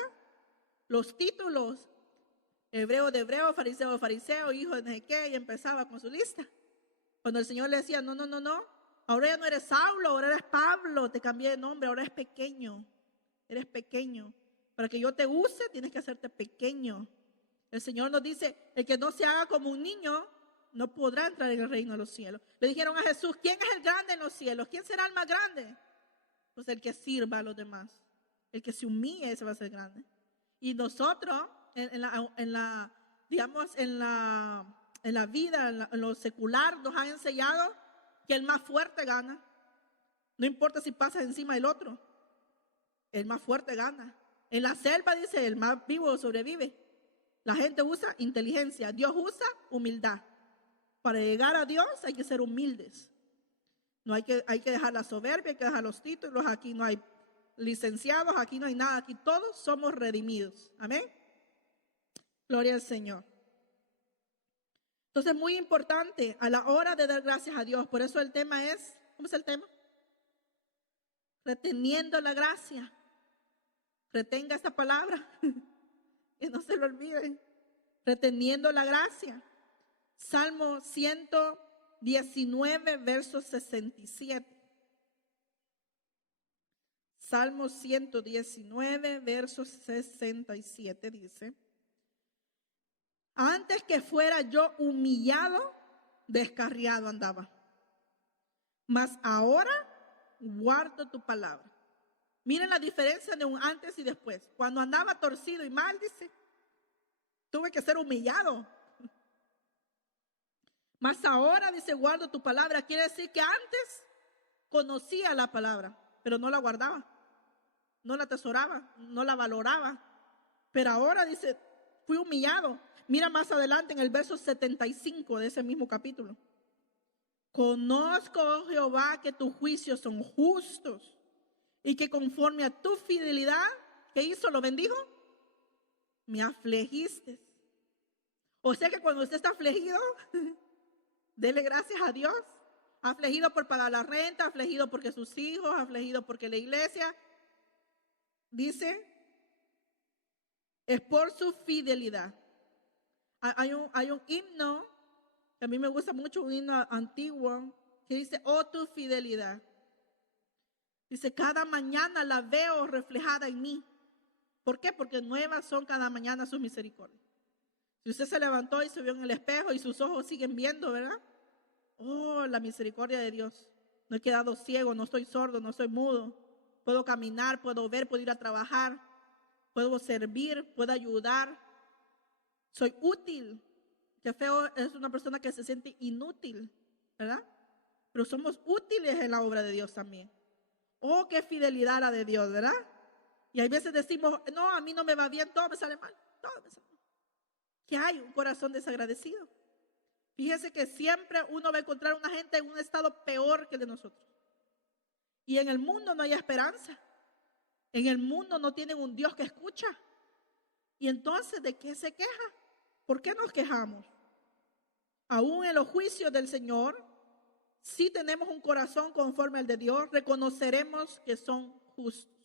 Los títulos, hebreo de hebreo, fariseo de fariseo, hijo de no sé qué, y empezaba con su lista. Cuando el Señor le decía, no, Ahora ya no eres Saulo, ahora eres Pablo, te cambié de nombre, ahora eres pequeño. Eres pequeño. Para que yo te use, tienes que hacerte pequeño. El Señor nos dice, el que no se haga como un niño, no podrá entrar en el reino de los cielos. Le dijeron a Jesús, ¿quién es el grande en los cielos? ¿Quién será el más grande? Pues el que sirva a los demás. El que se humille, ese va a ser grande. Y nosotros, digamos, en la vida, en lo secular, nos han enseñado que el más fuerte gana. No importa si pasa encima del otro. El más fuerte gana. En la selva dice, el más vivo sobrevive. La gente usa inteligencia. Dios usa humildad. Para llegar a Dios hay que ser humildes. No hay que dejar la soberbia, hay que dejar los títulos. Aquí no hay licenciados, aquí no hay nada. Aquí todos somos redimidos. Amén. Gloria al Señor. Entonces, muy importante a la hora de dar gracias a Dios. Por eso el tema es, ¿cómo es el tema? Reteniendo la gracia. Retenga esta palabra. Que no se lo olviden. Reteniendo la gracia. Salmo 119, verso 67. Salmo 119, verso 67 dice: antes que fuera yo humillado, descarriado andaba, mas ahora guardo tu palabra. Miren la diferencia de un antes y después. Cuando andaba torcido y mal, dice, tuve que ser humillado. Mas ahora, dice, guardo tu palabra. Quiere decir que antes conocía la palabra, pero no la guardaba, no la atesoraba, no la valoraba. Pero ahora, dice, fui humillado. Mira más adelante en el verso 75 de ese mismo capítulo. Conozco, oh Jehová, que tus juicios son justos y que conforme a tu fidelidad, ¿qué hizo? ¿Lo bendijo? Me afligiste. O sea que cuando usted está afligido, dele gracias a Dios. Afligido por pagar la renta, afligido porque sus hijos, afligido porque la iglesia. Dice, es por su fidelidad. Hay un himno que a mí me gusta mucho, un himno antiguo, que dice, oh tu fidelidad. Dice, cada mañana la veo reflejada en mí. ¿Por qué? Porque nuevas son cada mañana sus misericordias. Si usted se levantó y se vio en el espejo y sus ojos siguen viendo, ¿verdad? Oh, la misericordia de Dios. No he quedado ciego, no estoy sordo, no estoy mudo. Puedo caminar, puedo ver, puedo ir a trabajar, puedo servir, puedo ayudar. Soy útil. Qué feo es una persona que se siente inútil, ¿verdad? Pero somos útiles en la obra de Dios también. Oh, qué fidelidad la de Dios, ¿verdad? Y hay veces decimos, no, a mí no me va bien, todo me sale mal, todo me sale mal. ¿Qué hay? Un corazón desagradecido. Fíjese que siempre uno va a encontrar una gente en un estado peor que el de nosotros. Y en el mundo no hay esperanza. En el mundo no tienen un Dios que escucha. Y entonces, ¿de qué se queja? ¿Por qué nos quejamos? Aún en los juicios del Señor, si tenemos un corazón conforme al de Dios, reconoceremos que son justos.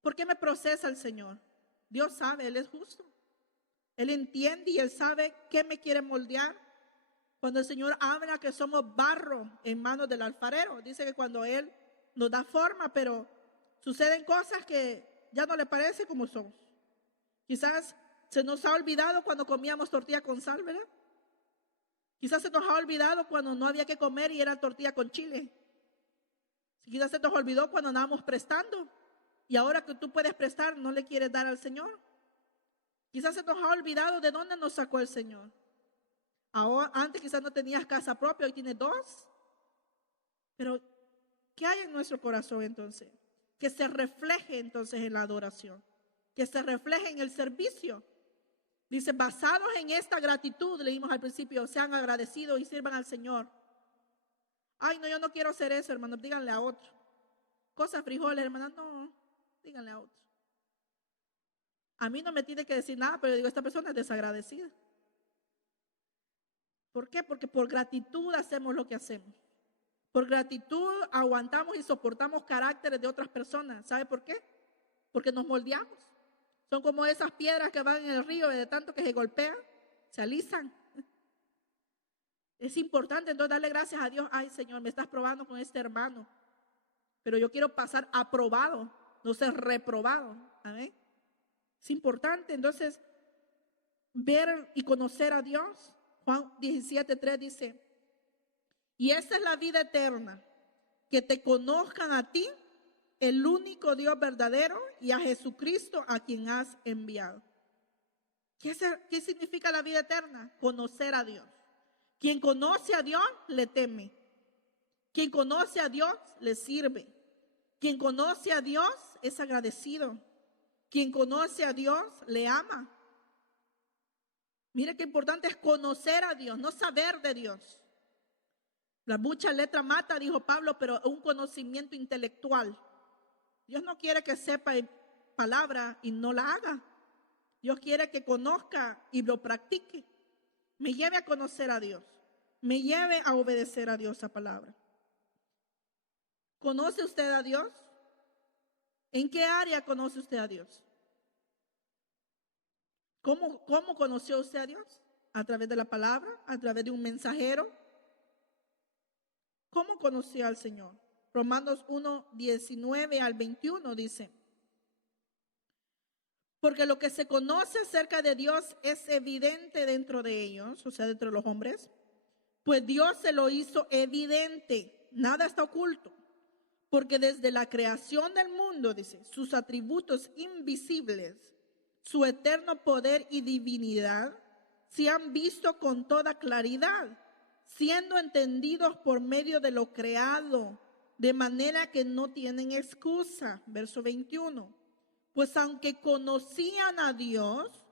¿Por qué me procesa el Señor? Dios sabe, Él es justo. Él entiende y Él sabe qué me quiere moldear. Cuando el Señor habla que somos barro en manos del alfarero, dice que cuando Él nos da forma, pero suceden cosas que ya no le parece como somos. Quizás se nos ha olvidado cuando comíamos tortilla con sal, ¿verdad? Quizás se nos ha olvidado cuando no había que comer y era tortilla con chile. Quizás se nos olvidó cuando andábamos prestando y ahora que tú puedes prestar no le quieres dar al Señor. Quizás se nos ha olvidado de dónde nos sacó el Señor. Ahora, antes quizás no tenías casa propia, hoy tienes dos. Pero, ¿qué hay en nuestro corazón entonces? Que se refleje entonces en la adoración. Que se refleje en el servicio. Dice, basados en esta gratitud, leímos al principio, sean agradecidos y sirvan al Señor. Ay, no, yo no quiero hacer eso, hermanos, díganle a otro. Cosas frijoles, hermanas, no, díganle a otro. A mí no me tiene que decir nada, pero yo digo, esta persona es desagradecida. ¿Por qué? Porque por gratitud hacemos lo que hacemos. Por gratitud aguantamos y soportamos caracteres de otras personas. ¿Sabe por qué? Porque nos moldeamos. Son como esas piedras que van en el río y de tanto que se golpean, se alisan. Es importante entonces darle gracias a Dios. Ay, Señor, me estás probando con este hermano, pero yo quiero pasar aprobado, no ser reprobado. Amén. Es importante entonces ver y conocer a Dios. Juan 17:3 dice: y esta es la vida eterna, que te conozcan a ti, el único Dios verdadero, y a Jesucristo a quien has enviado. ¿Qué significa la vida eterna? Conocer a Dios. Quien conoce a Dios le teme. Quien conoce a Dios le sirve. Quien conoce a Dios es agradecido. Quien conoce a Dios le ama. Mire qué importante es conocer a Dios, no saber de Dios. La mucha letra mata, dijo Pablo, pero un conocimiento intelectual. Dios no quiere que sepa palabra y no la haga. Dios quiere que conozca y lo practique. Me lleve a conocer a Dios. Me lleve a obedecer a Dios, esa palabra. ¿Conoce usted a Dios? ¿En qué área conoce usted a Dios? ¿Cómo conoció usted a Dios? ¿A través de la palabra? ¿A través de un mensajero? ¿Cómo conoció al Señor? Romanos 1:19-21 dice: porque lo que se conoce acerca de Dios es evidente dentro de ellos, o sea, dentro de los hombres, pues Dios se lo hizo evidente, nada está oculto, porque desde la creación del mundo, dice, sus atributos invisibles, su eterno poder y divinidad, se han visto con toda claridad, siendo entendidos por medio de lo creado, de manera que no tienen excusa. Verso 21. Pues aunque conocían a Dios,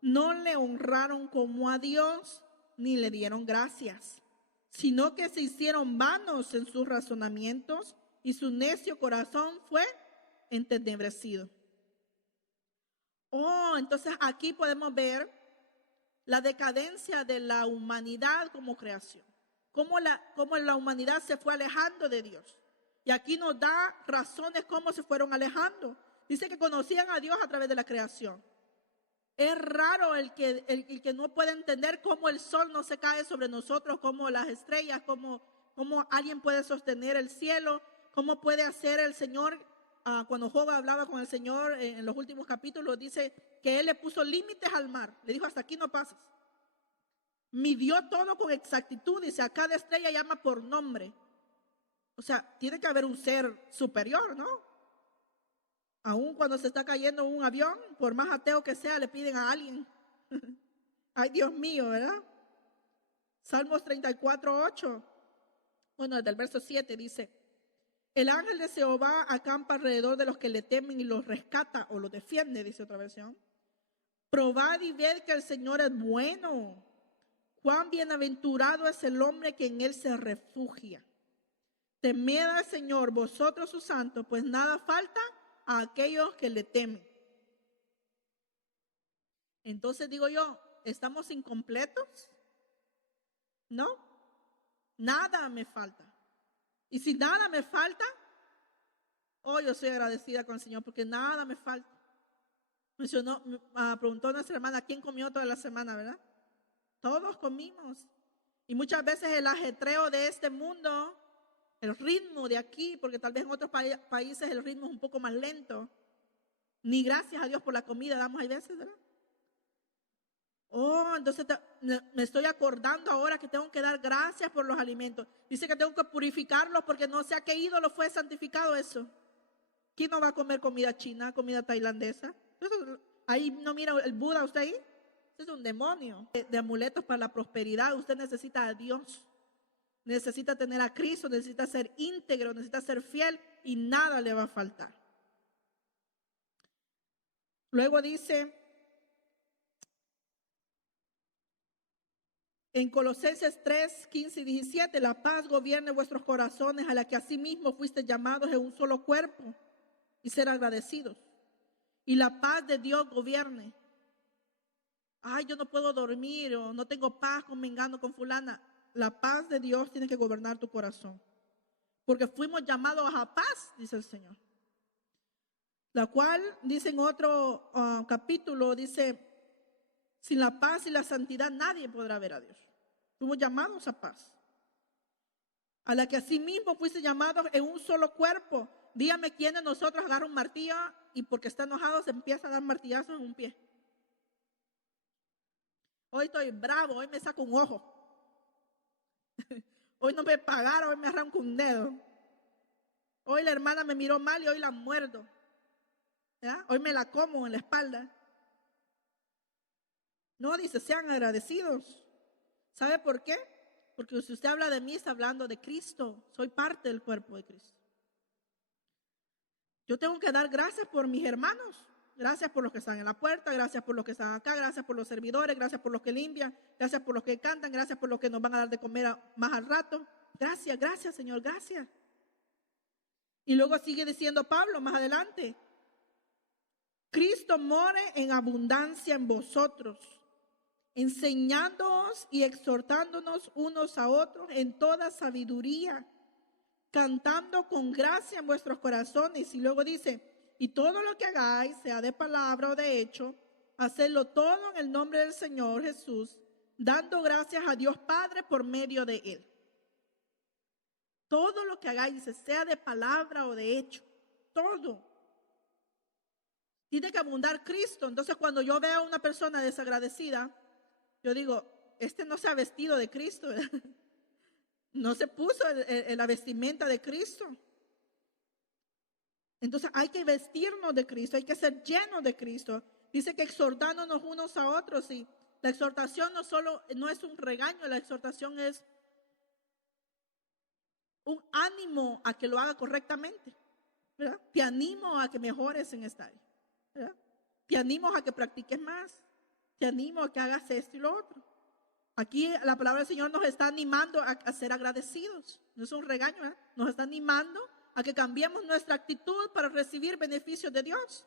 no le honraron como a Dios, ni le dieron gracias, sino que se hicieron vanos en sus razonamientos, y su necio corazón fue entenebrecido. Entonces aquí podemos ver la decadencia de la humanidad como creación. Cómo la humanidad se fue alejando de Dios. Y aquí nos da razones cómo se fueron alejando. Dice que conocían a Dios a través de la creación. Es raro el que no puede entender cómo el sol no se cae sobre nosotros, cómo las estrellas, cómo alguien puede sostener el cielo, cómo puede hacer el Señor. Cuando Job hablaba con el Señor en los últimos capítulos, dice que Él le puso límites al mar. Le dijo: hasta aquí no pasas. Midió todo con exactitud. Dice: a cada estrella llama por nombre. O sea, tiene que haber un ser superior, ¿no? Aún cuando se está cayendo un avión, por más ateo que sea, le piden a alguien. Ay, Dios mío, ¿verdad? Salmos 34:8. Bueno, desde el verso 7 dice: el ángel de Jehová acampa alrededor de los que le temen y los rescata o los defiende, dice otra versión. Probad y ved que el Señor es bueno. Cuán bienaventurado es el hombre que en él se refugia. Temed al Señor, vosotros sus santos, pues nada falta a aquellos que le temen. Entonces digo yo, ¿estamos incompletos? ¿No? Nada me falta. Y si nada me falta, yo soy agradecida con el Señor porque nada me falta. Preguntó nuestra hermana: ¿quién comió toda la semana, verdad? Todos comimos. Y muchas veces el ajetreo de este mundo, el ritmo de aquí, porque tal vez en otros países el ritmo es un poco más lento. Ni gracias a Dios por la comida damos hay veces, ¿verdad? Entonces me estoy acordando ahora que tengo que dar gracias por los alimentos. Dice que tengo que purificarlos porque no sé a qué ídolo fue santificado eso. ¿Quién no va a comer comida china, comida tailandesa? Entonces, ahí no mira el Buda usted ahí. Ese es un demonio de amuletos para la prosperidad. Usted necesita a Dios. Necesita tener a Cristo, necesita ser íntegro, necesita ser fiel y nada le va a faltar. Luego dice en Colosenses 3:15-17, la paz gobierne vuestros corazones, a la que asimismo fuiste llamados en un solo cuerpo, y ser agradecidos. Y la paz de Dios gobierne. Ay, yo no puedo dormir, o no tengo paz con mengano, con fulana. La paz de Dios tiene que gobernar tu corazón. Porque fuimos llamados a paz, dice el Señor. La cual, dice en otro capítulo, dice: sin la paz y la santidad nadie podrá ver a Dios. Fuimos llamados a paz. A la que asimismo fuiste llamados en un solo cuerpo. Dígame quién de nosotros agarra un martillo y porque está enojado se empieza a dar martillazos en un pie. Hoy estoy bravo, hoy me saco un ojo. Hoy no me pagaron, hoy me arranco un dedo. Hoy la hermana me miró mal y hoy la muerdo. ¿Verdad? Hoy me la como en la espalda. No, dice, sean agradecidos. ¿Sabe por qué? Porque si usted habla de mí, está hablando de Cristo. Soy parte del cuerpo de Cristo. Yo tengo que dar gracias por mis hermanos. Gracias por los que están en la puerta, gracias por los que están acá, gracias por los servidores, gracias por los que limpian, gracias por los que cantan, gracias por los que nos van a dar de comer más al rato. Gracias, gracias, Señor, gracias. Y luego sigue diciendo Pablo más adelante: Cristo more en abundancia en vosotros, enseñándoos y exhortándonos unos a otros en toda sabiduría, cantando con gracia en vuestros corazones. Y luego dice: y todo lo que hagáis, sea de palabra o de hecho, hacedlo todo en el nombre del Señor Jesús, dando gracias a Dios Padre por medio de Él. Todo lo que hagáis, sea de palabra o de hecho, todo. Tiene que abundar Cristo. Entonces, cuando yo veo a una persona desagradecida, yo digo, este no se ha vestido de Cristo, ¿verdad? No se puso la vestimenta de Cristo. Entonces hay que vestirnos de Cristo, hay que ser llenos de Cristo. Dice que exhortándonos unos a otros. Y la exhortación no es un regaño, la exhortación es un ánimo a que lo haga correctamente, ¿verdad? Te animo a que mejores en esta área, ¿verdad? Te animo a que practiques más. Te animo a que hagas esto y lo otro. Aquí la palabra del Señor nos está animando a ser agradecidos. No es un regaño, ¿eh? Nos está animando a que cambiemos nuestra actitud para recibir beneficios de Dios.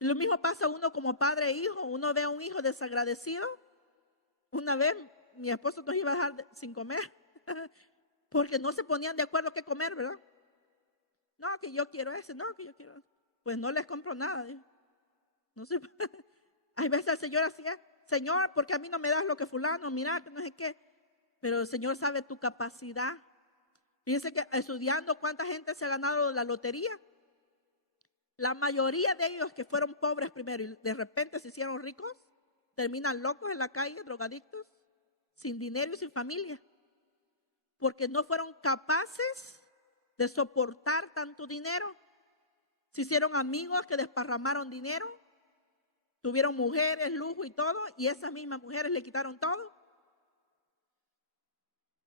Y lo mismo pasa uno como padre e hijo. Uno ve a un hijo desagradecido. Una vez mi esposo nos iba a dejar sin comer porque no se ponían de acuerdo qué comer, ¿verdad? No, que yo quiero ese, no, que yo quiero ese. Pues no les compro nada. No sé. Hay veces el Señor hacía: Señor, porque a mí no me das lo que fulano, mira, que no sé qué. Pero el Señor sabe tu capacidad. Fíjense que estudiando cuánta gente se ha ganado la lotería. La mayoría de ellos que fueron pobres primero y de repente se hicieron ricos, terminan locos en la calle, drogadictos, sin dinero y sin familia. Porque no fueron capaces de soportar tanto dinero. Se hicieron amigos que desparramaron dinero. Tuvieron mujeres, lujo y todo, y esas mismas mujeres le quitaron todo.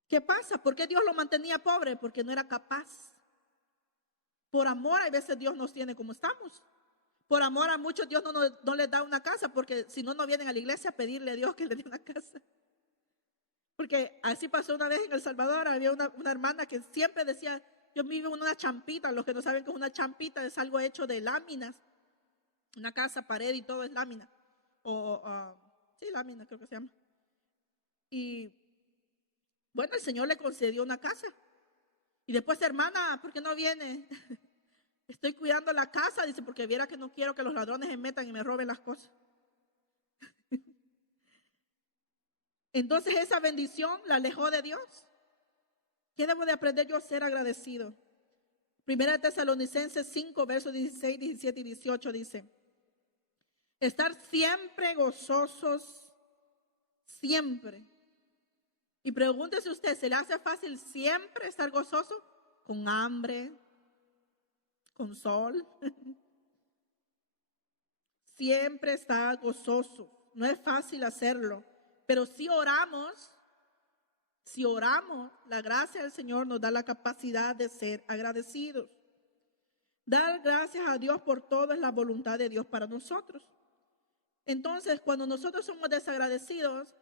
¿Qué pasa? ¿Por qué Dios lo mantenía pobre? Porque no era capaz. Por amor, a veces Dios nos tiene como estamos. Por amor a muchos Dios no les da una casa, porque si no, no vienen a la iglesia a pedirle a Dios que les dé una casa. Porque así pasó una vez en El Salvador. Había una hermana que siempre decía: yo vivo en una champita. Los que no saben que es una champita, es algo hecho de láminas. Una casa, pared y todo es lámina. Sí, lámina creo que se llama. Y bueno, el Señor le concedió una casa. Y después: hermana, ¿por qué no viene? Estoy cuidando la casa, dice, porque viera que no quiero que los ladrones se metan y me roben las cosas. Entonces esa bendición la alejó de Dios. ¿Qué debo de aprender yo a ser agradecido? Primera de Tesalonicenses 5, versos 16, 17 y 18 dice: estar siempre gozosos, siempre. Y pregúntese usted, ¿se le hace fácil siempre estar gozoso? Con hambre, con sol. Siempre está gozoso. No es fácil hacerlo. Pero si oramos, la gracia del Señor nos da la capacidad de ser agradecidos. Dar gracias a Dios por todo es la voluntad de Dios para nosotros. Entonces, cuando nosotros somos desagradecidos,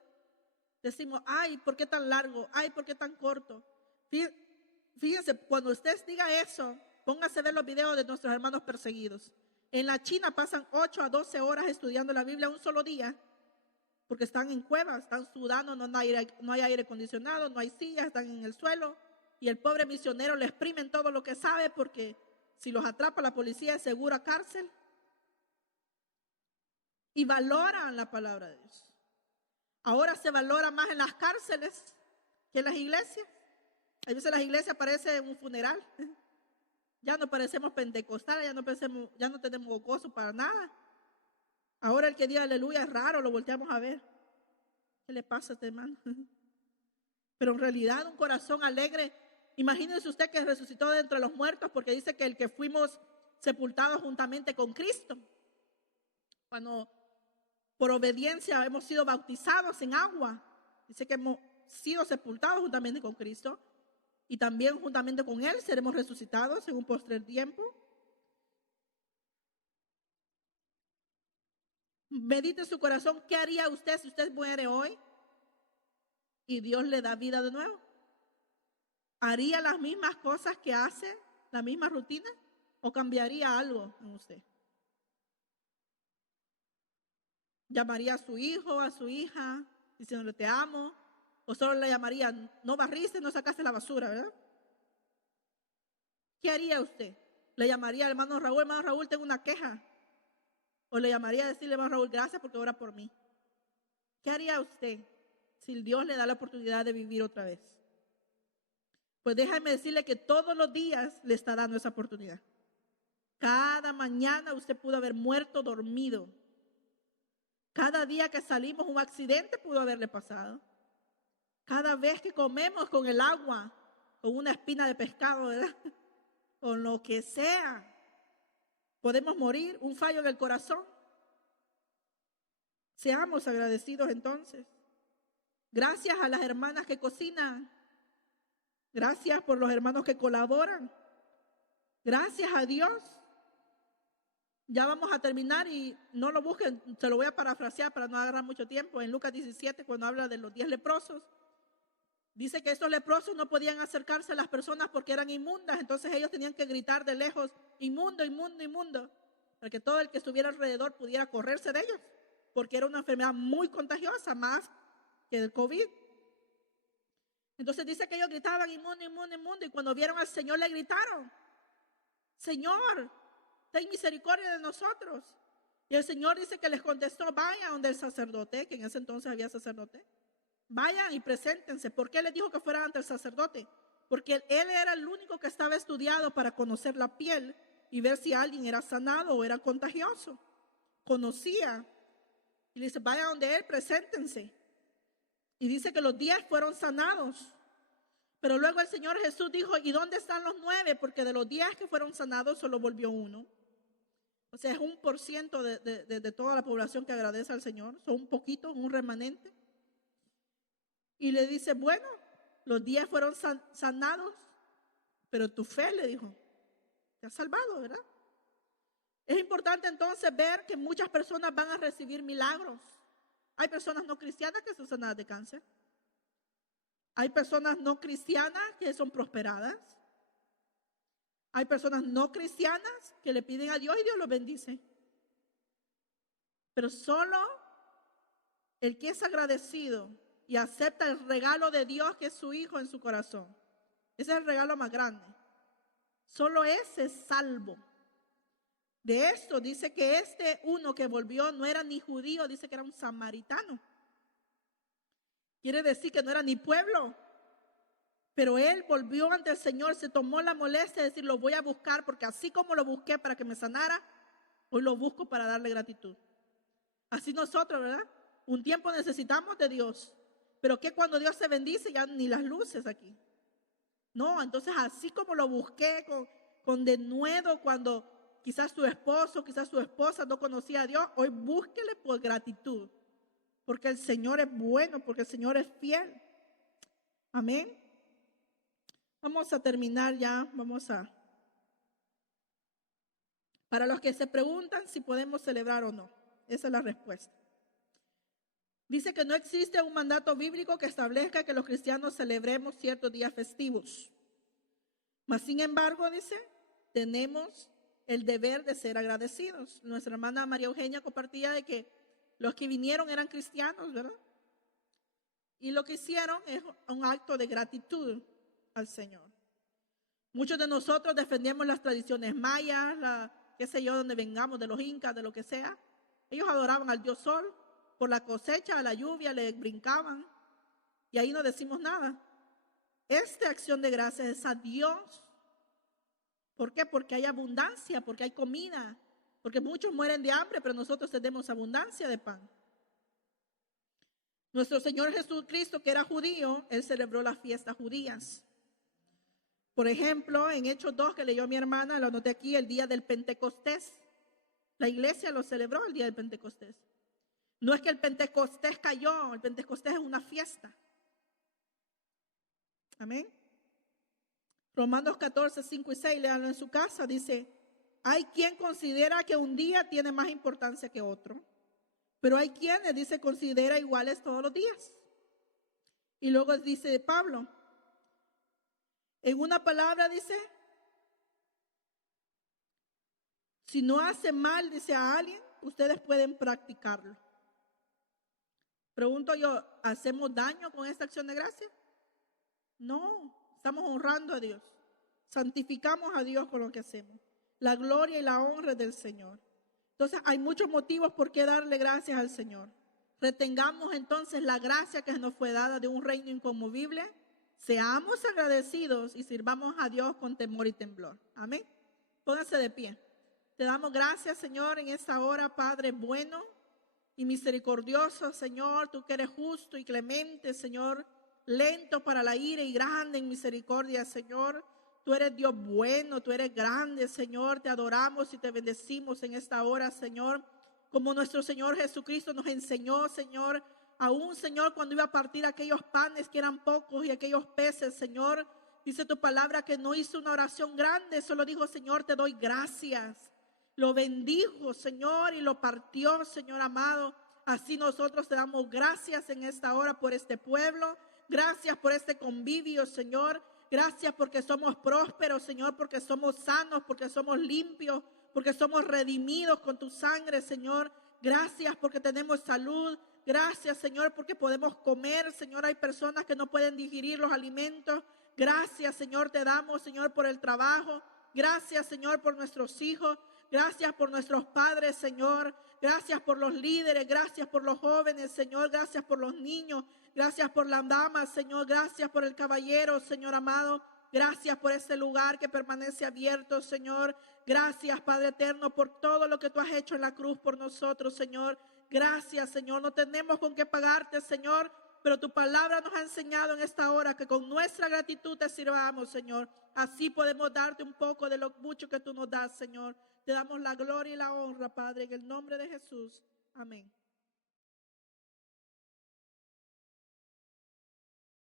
decimos: ay, ¿por qué tan largo? Ay, ¿por qué tan corto? Fíjense, cuando usted diga eso, póngase a ver los videos de nuestros hermanos perseguidos. En la China pasan 8 a 12 horas estudiando la Biblia un solo día, porque están en cuevas, están sudando, no hay aire acondicionado, no hay sillas, están en el suelo. Y el pobre misionero le exprimen todo lo que sabe, porque si los atrapa la policía es segura cárcel. Y valoran la palabra de Dios. Ahora se valora más en las cárceles que en las iglesias. A veces las iglesias parecen un funeral. Ya no parecemos pentecostales, ya no tenemos gozo para nada. Ahora el que diga aleluya es raro, lo volteamos a ver. ¿Qué le pasa a este hermano? Pero en realidad un corazón alegre. Imagínense usted que resucitó de entre los muertos, porque dice que el que fuimos sepultados juntamente con Cristo, cuando por obediencia hemos sido bautizados en agua, dice que hemos sido sepultados juntamente con Cristo y también juntamente con Él seremos resucitados en un postrer tiempo. Medite en su corazón, ¿qué haría usted si usted muere hoy y Dios le da vida de nuevo? ¿Haría las mismas cosas que hace, la misma rutina, o cambiaría algo en usted? ¿Llamaría a su hijo, a su hija, diciéndole te amo? ¿O solo le llamaría, no barriste, no sacaste la basura, verdad? ¿Qué haría usted? ¿Le llamaría al hermano Raúl, tengo una queja? ¿O le llamaría a decirle, hermano Raúl, gracias porque ora por mí? ¿Qué haría usted si Dios le da la oportunidad de vivir otra vez? Pues déjame decirle que todos los días le está dando esa oportunidad. Cada mañana usted pudo haber muerto dormido. Cada día que salimos un accidente pudo haberle pasado. Cada vez que comemos con el agua, con una espina de pescado, ¿verdad? Con lo que sea, podemos morir, un fallo en el corazón. Seamos agradecidos entonces. Gracias a las hermanas que cocinan. Gracias por los hermanos que colaboran. Gracias a Dios. Ya vamos a terminar y no lo busquen, se lo voy a parafrasear para no agarrar mucho tiempo. En Lucas 17, cuando habla de los 10 leprosos, dice que estos leprosos no podían acercarse a las personas porque eran inmundas, entonces ellos tenían que gritar de lejos, inmundo, inmundo, inmundo, para que todo el que estuviera alrededor pudiera correrse de ellos, porque era una enfermedad muy contagiosa, más que el COVID. Entonces dice que ellos gritaban inmundo, inmundo, inmundo, y cuando vieron al Señor le gritaron, Señor, ten misericordia de nosotros. Y el Señor dice que les contestó, vayan donde el sacerdote, que en ese entonces había sacerdote, vayan y preséntense. ¿Por qué les dijo que fueran ante el sacerdote? Porque él era el único que estaba estudiado para conocer la piel y ver si alguien era sanado o era contagioso. Conocía. Y le dice, vayan donde él, preséntense. Y dice que los 10 fueron sanados. Pero luego el Señor Jesús dijo, ¿y dónde están los 9? Porque de los 10 que fueron sanados solo volvió uno. O sea, es 1% de toda la población que agradece al Señor. Son un poquito, un remanente. Y le dice, bueno, los 10 fueron sanados, pero tu fe, le dijo, te ha salvado, ¿verdad? Es importante entonces ver que muchas personas van a recibir milagros. Hay personas no cristianas que son sanadas de cáncer. Hay personas no cristianas que son prosperadas. Hay personas no cristianas que le piden a Dios y Dios los bendice. Pero solo el que es agradecido y acepta el regalo de Dios que es su Hijo en su corazón. Ese es el regalo más grande. Solo ese es salvo. De esto dice que este uno que volvió no era ni judío, dice que era un samaritano. Quiere decir que no era ni pueblo. Pero él volvió ante el Señor, se tomó la molestia de decir, lo voy a buscar, porque así como lo busqué para que me sanara, hoy lo busco para darle gratitud. Así nosotros, ¿verdad? Un tiempo necesitamos de Dios, pero que cuando Dios se bendice ya ni las luces aquí. No, entonces así como lo busqué con denuedo cuando quizás su esposo, quizás su esposa no conocía a Dios, hoy búsquele por gratitud, porque el Señor es bueno, porque el Señor es fiel. Amén. Vamos a terminar ya, para los que se preguntan si podemos celebrar o no, esa es la respuesta. Dice que no existe un mandato bíblico que establezca que los cristianos celebremos ciertos días festivos. Mas, sin embargo, dice, tenemos el deber de ser agradecidos. Nuestra hermana María Eugenia compartía de que los que vinieron eran cristianos, ¿verdad? Y lo que hicieron es un acto de gratitud al Señor. Muchos de nosotros defendemos las tradiciones mayas, qué sé yo, donde vengamos, de los incas, de lo que sea. Ellos adoraban al dios sol por la cosecha, a la lluvia, le brincaban y ahí no decimos nada. Esta acción de gracias es a Dios. ¿Por qué? Porque hay abundancia, porque hay comida, porque muchos mueren de hambre, pero nosotros tenemos abundancia de pan. Nuestro Señor Jesucristo, que era judío, Él celebró las fiestas judías. Por ejemplo, en Hechos 2, que leyó mi hermana, lo anoté aquí, el día del Pentecostés. La iglesia lo celebró el día del Pentecostés. No es que el Pentecostés cayó, el Pentecostés es una fiesta. Amén. Romanos 14, 5 y 6, léanlo en su casa, dice, hay quien considera que un día tiene más importancia que otro, pero hay quienes, dice, considera iguales todos los días. Y luego dice Pablo, en una palabra dice, si no hace mal, dice a alguien, ustedes pueden practicarlo. Pregunto yo, ¿hacemos daño con esta acción de gracia? No, estamos honrando a Dios. Santificamos a Dios con lo que hacemos. La gloria y la honra es del Señor. Entonces hay muchos motivos por qué darle gracias al Señor. Retengamos entonces la gracia que nos fue dada de un reino inconmovible. Seamos agradecidos y sirvamos a Dios con temor y temblor. Amén. Pónganse de pie. Te damos gracias, Señor, en esta hora, Padre bueno y misericordioso, Señor. Tú que eres justo y clemente, Señor, lento para la ira y grande en misericordia, Señor. Tú eres Dios bueno, tú eres grande, Señor. Te adoramos y te bendecimos en esta hora, Señor. Como nuestro Señor Jesucristo nos enseñó, Señor, aún, Señor, cuando iba a partir aquellos panes que eran pocos y aquellos peces, Señor, dice tu palabra que no hizo una oración grande, solo dijo, Señor, te doy gracias. Lo bendijo, Señor, y lo partió, Señor amado. Así nosotros te damos gracias en esta hora por este pueblo. Gracias por este convivio, Señor. Gracias porque somos prósperos, Señor, porque somos sanos, porque somos limpios, porque somos redimidos con tu sangre, Señor. Gracias porque tenemos salud. Gracias, Señor, porque podemos comer, Señor. Hay personas que no pueden digerir los alimentos. Gracias, Señor, te damos, Señor, por el trabajo. Gracias, Señor, por nuestros hijos. Gracias por nuestros padres, Señor. Gracias por los líderes. Gracias por los jóvenes, Señor. Gracias por los niños. Gracias por las damas, Señor. Gracias por el caballero, Señor amado. Gracias por ese lugar que permanece abierto, Señor. Gracias, Padre eterno, por todo lo que tú has hecho en la cruz por nosotros, Señor. Gracias, Señor. No tenemos con qué pagarte, Señor, pero tu palabra nos ha enseñado en esta hora que con nuestra gratitud te sirvamos, Señor. Así podemos darte un poco de lo mucho que tú nos das, Señor. Te damos la gloria y la honra, Padre, en el nombre de Jesús. Amén.